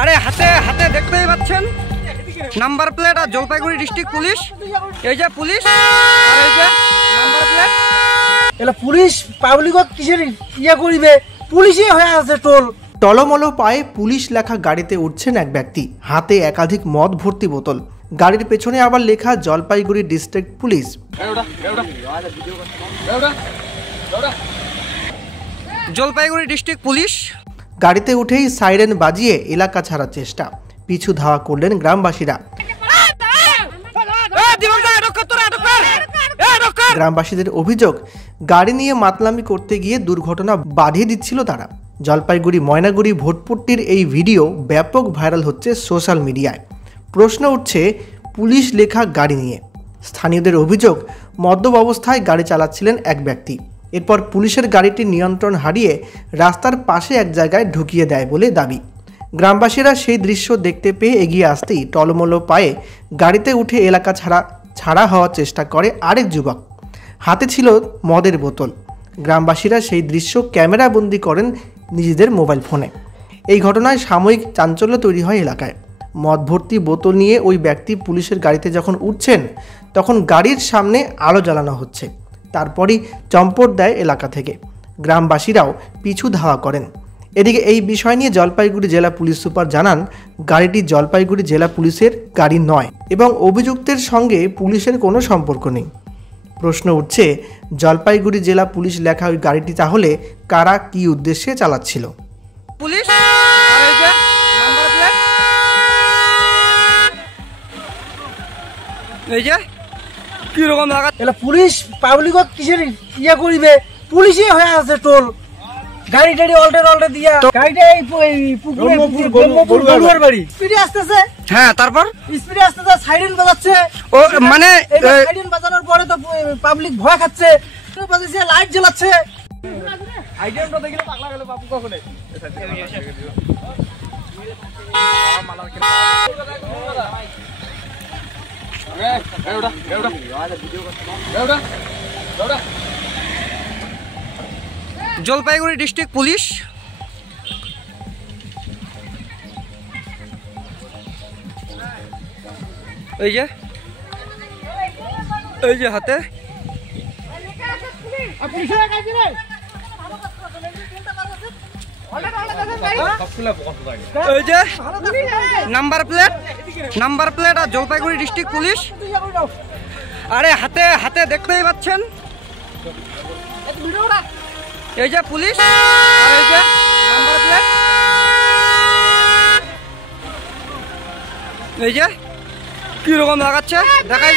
আরে হাতে হাতে দেখতেই পাচ্ছেন নাম্বার প্লেট আর জলপাইগুড়ি ডিস্ট্রিক্ট পুলিশ। এই যে পুলিশ আর এই যে নাম্বার প্লেট। এলা পুলিশ পাবলিক কিসের ইয়া করিবে, পুলিশই হয়ে আছে টোল। টলমলো পায়ে পুলিশ লেখা গাড়িতে উঠছেন এক ব্যক্তি, হাতে একাধিক মদ ভর্তি বোতল। গাড়ির পেছনে আবার লেখা Jalpaiguri district police. Jalpaiguri district police. গাড়িতে উঠেই সাইরেন বাজিয়ে এলাকা ছাড়ার চেষ্টা, পিছু ধাওয়া করলেন গ্রামবাসীরা। গ্রামবাসীদের অভিযোগ, গাড়ি নিয়ে মাতলামি করতে গিয়ে দুর্ঘটনা বাধিয়ে দিচ্ছিল তারা। জলপাইগুড়ি ময়নাগুড়ি ভোটপট্টির এই ভিডিও ব্যাপক ভাইরাল হচ্ছে সোশ্যাল মিডিয়ায়। প্রশ্ন উঠছে পুলিশ লেখা গাড়ি নিয়ে। স্থানীয়দের অভিযোগ, মদ্যপ অবস্থায় গাড়ি চালাচ্ছিলেন এক ব্যক্তি। এরপর পুলিশের গাড়িটির নিয়ন্ত্রণ হারিয়ে রাস্তার পাশে এক জায়গায় ঢুকিয়ে দেয় বলে দাবি। গ্রামবাসীরা সেই দৃশ্য দেখতে পেয়ে এগিয়ে আসতেই টলমলো পায়ে গাড়িতে উঠে এলাকা ছাড়া হওয়ার চেষ্টা করে আরেক যুবক। হাতে ছিল মদের বোতল। গ্রামবাসীরা সেই দৃশ্য ক্যামেরাবন্দি করেন নিজেদের মোবাইল ফোনে। এই ঘটনায় সাময়িক চাঞ্চল্য তৈরি হয় এলাকায়। মদ ভর্তি বোতল নিয়ে ওই ব্যক্তি পুলিশের গাড়িতে যখন উঠছেন তখন গাড়ির সামনে আলো জ্বালানো হচ্ছে। তারপরই চম্পট দেয় এলাকা থেকে। গ্রামবাসীরাও পিছু ধাওয়া করেন। এদিকে এই বিষয় নিয়ে জলপাইগুড়ি জেলা পুলিশ সুপার জানান, গাড়িটি জলপাইগুড়ি জেলা পুলিশের গাড়ি নয় এবং অভিযুক্তের সঙ্গে পুলিশের কোনো সম্পর্ক নেই। প্রশ্ন উঠছে, জলপাইগুড়ি জেলা পুলিশ লেখা ওই গাড়িটি তাহলে কারা কী উদ্দেশ্যে চালাচ্ছিল? পুলিশ আর এই যে নাম্বার প্লেট। এই যে কি রকম লাগা, এলা পুলিশ পাবলিক কিসের ইয়া করিবে, পুলিশই হয়ে আছে টোল। গাড়ি টাড়ি অল্টে দিয়া গাড়িটা এই পুকুরে বড়ুয়ার বাড়ি স্পিডে আসতেছে। হ্যাঁ তারপর স্পিডে আসতেছে, সাইরেন বাজাচ্ছে। ও মানে সাইরেন বাজানোর পরে তো পাবলিক ভয় খাচ্ছে, বাজাচ্ছে, লাইট জ্বালাচ্ছে। আইডিয়াটা দেখিলে পাগলা গেল বাপু কখনো। Jalpaiguri district police. এই যে হাতে এই যে নাম্বার প্লেট আর জলপাইগুড়ি ডিস্ট্রিক্ট পুলিশ। আরে হাতে হাতে দেখতেই পাচ্ছেন এই যে পুলিশ আর এই যে নাম্বার প্লেট। এই যে কি রকম লাগাচ্ছে দেখাই।